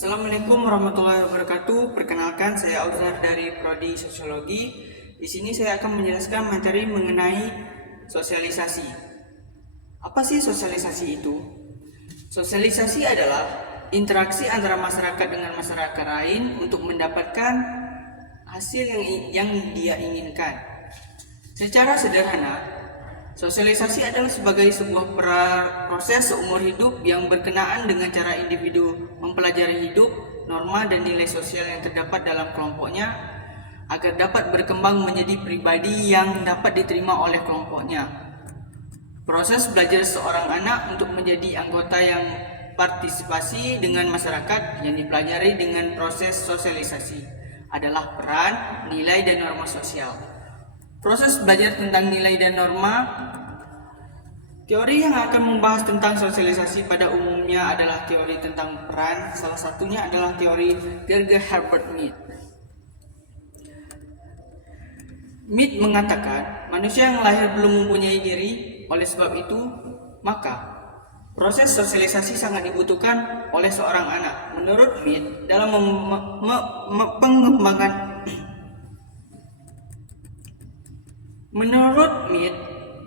Assalamualaikum warahmatullahi wabarakatuh. Perkenalkan, saya Auzar dari Prodi Sosiologi. Di sini saya akan menjelaskan materi mengenai sosialisasi. Apa sih sosialisasi itu? Sosialisasi adalah interaksi antara masyarakat dengan masyarakat lain untuk mendapatkan hasil yang dia inginkan. Secara sederhana, sosialisasi adalah sebagai sebuah proses seumur hidup yang berkenaan dengan cara individu mempelajari hidup, norma dan nilai sosial yang terdapat dalam kelompoknya agar dapat berkembang menjadi pribadi yang dapat diterima oleh kelompoknya. Proses belajar seorang anak untuk menjadi anggota yang partisipasi dengan masyarakat yang dipelajari dengan proses sosialisasi adalah peran, nilai, dan norma sosial. Proses belajar tentang nilai dan norma. Teori yang akan membahas tentang sosialisasi pada umumnya adalah teori tentang peran. Salah satunya adalah teori Gerger Herbert Mead. Mead mengatakan manusia yang lahir belum mempunyai diri, oleh sebab itu maka proses sosialisasi sangat dibutuhkan oleh seorang anak. Menurut Mead,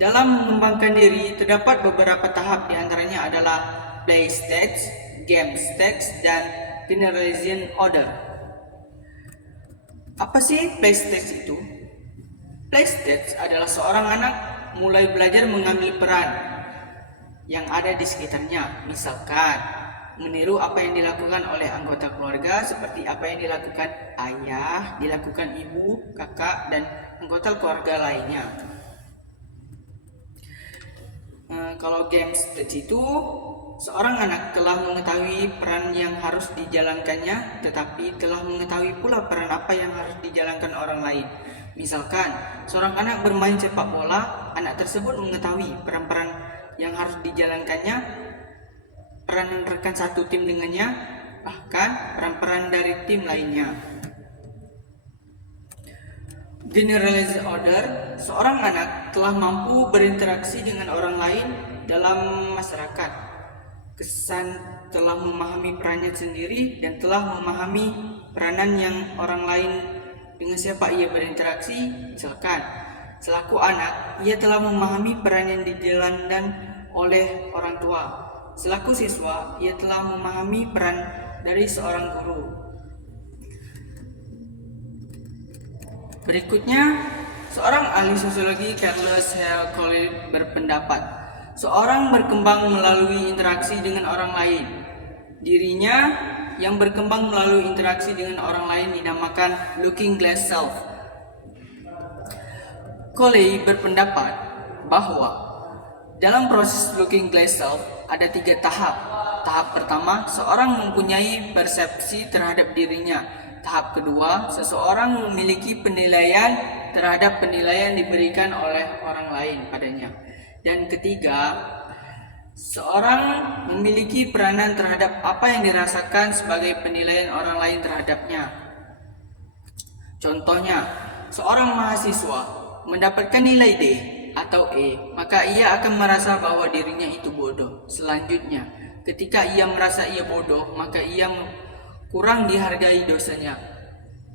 dalam mengembangkan diri terdapat beberapa tahap, diantaranya adalah play stage, game stage, dan generation order. Apa sih play stage itu? Play stage adalah seorang anak mulai belajar mengambil peran yang ada di sekitarnya, misalkan meniru apa yang dilakukan oleh anggota keluarga seperti apa yang dilakukan ayah, dilakukan ibu, kakak, dan anggota keluarga lainnya. Kalau game stage itu, seorang anak telah mengetahui peran yang harus dijalankannya, tetapi telah mengetahui pula peran apa yang harus dijalankan orang lain. Misalkan, seorang anak bermain sepak bola, anak tersebut mengetahui peran-peran yang harus dijalankannya, peran rekan satu tim dengannya, bahkan peran-peran dari tim lainnya. Generalized order, seorang anak telah mampu berinteraksi dengan orang lain dalam masyarakat. Kesan telah memahami perannya sendiri dan telah memahami peranan yang orang lain dengan siapa ia berinteraksi. Misalkan, selaku anak, ia telah memahami peran yang dijalankan oleh orang tua. Selaku siswa, ia telah memahami peran dari seorang guru. Berikutnya, seorang ahli sosiologi Carlos Collet berpendapat, seorang berkembang melalui interaksi dengan orang lain. Dirinya yang berkembang melalui interaksi dengan orang lain dinamakan looking glass self. Collet berpendapat bahwa dalam proses looking glass self ada 3 tahap. Tahap pertama, seorang mempunyai persepsi terhadap dirinya. Tahap kedua, seseorang memiliki penilaian terhadap penilaian diberikan oleh orang lain padanya. Dan ketiga, seorang memiliki peranan terhadap apa yang dirasakan sebagai penilaian orang lain terhadapnya. Contohnya, seorang mahasiswa mendapatkan nilai D atau E, maka ia akan merasa bahwa dirinya itu bodoh. Selanjutnya, ketika ia merasa ia bodoh, maka ia kurang dihargai dosanya.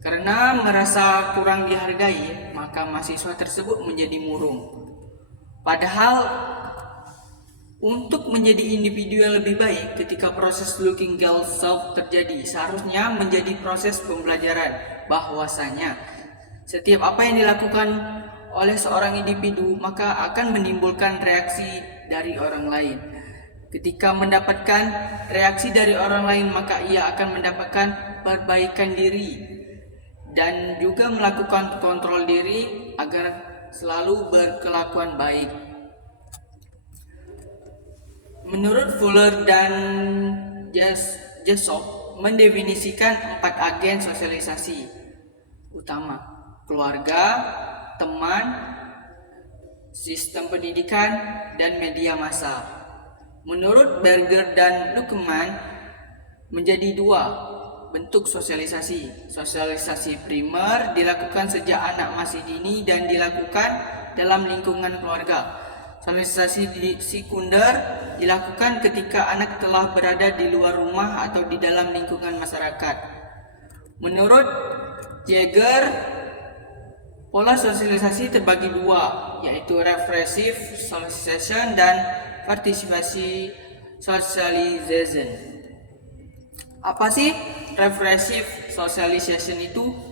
Karena merasa kurang dihargai, maka mahasiswa tersebut menjadi murung. Padahal untuk menjadi individu yang lebih baik, ketika proses looking glass self terjadi, seharusnya menjadi proses pembelajaran bahwasanya setiap apa yang dilakukan oleh seorang individu maka akan menimbulkan reaksi dari orang lain. Ketika mendapatkan reaksi dari orang lain, maka ia akan mendapatkan perbaikan diri dan juga melakukan kontrol diri agar selalu berkelakuan baik. Menurut Fuller dan Jessop mendefinisikan 4 agen sosialisasi utama: keluarga, teman, sistem pendidikan, dan media massa. Menurut Berger dan Luckman, menjadi 2 bentuk sosialisasi. Sosialisasi primer dilakukan sejak anak masih dini dan dilakukan dalam lingkungan keluarga. Sosialisasi sekunder dilakukan ketika anak telah berada di luar rumah atau di dalam lingkungan masyarakat. Menurut Jaeger, pola sosialisasi terbagi dua, yaitu reflexive socialization dan participasi socialization. Apa sih reflexive socialization itu?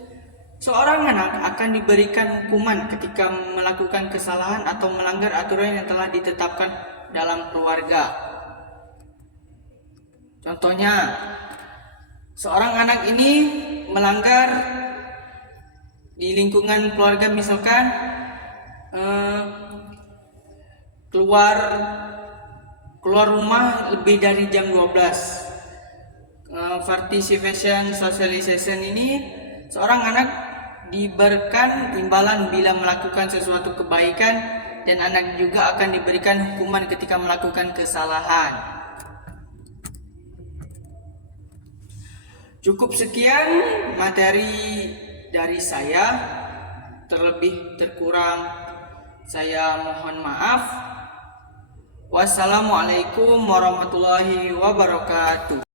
Seorang anak akan diberikan hukuman ketika melakukan kesalahan atau melanggar aturan yang telah ditetapkan dalam keluarga. Contohnya, seorang anak ini melanggar di lingkungan keluarga, misalkan keluar rumah lebih dari jam 12. Participation socialization ini, seorang anak diberikan imbalan bila melakukan sesuatu kebaikan, dan anak juga akan diberikan hukuman ketika melakukan kesalahan. Cukup sekian materi dari saya, terlebih terkurang saya mohon maaf. Wassalamualaikum warahmatullahi wabarakatuh.